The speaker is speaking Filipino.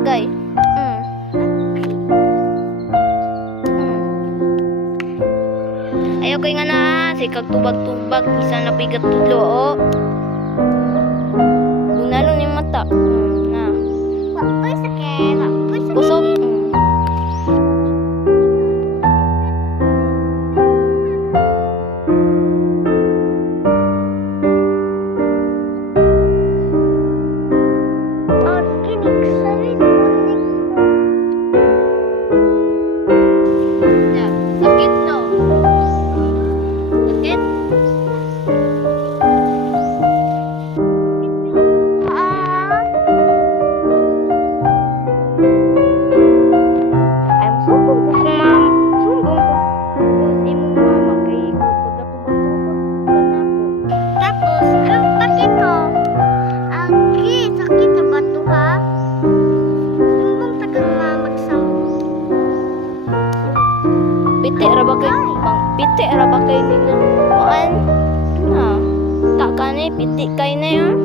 lagay. Ayaw kay nga na, sikag tubag-tubag, isa na pigat tulo, oh. Bunalo ni mata. Na. Wapoy sakit. Wapoy sakit. Kusog. Oh, kinig sakit. Sakit no. Sakit. Ay, sumbong ko kung ma'am. Sumbong ko. Si mo mama kay pagkatubag-tubag ka na po. Tapos, ang pakit ko. Agi, sakit na ba ito, ha? Sumbong tagang magsambong. Piti ra ba kay piti ra ba kay nila kuan na ta kanay piti kay na yun.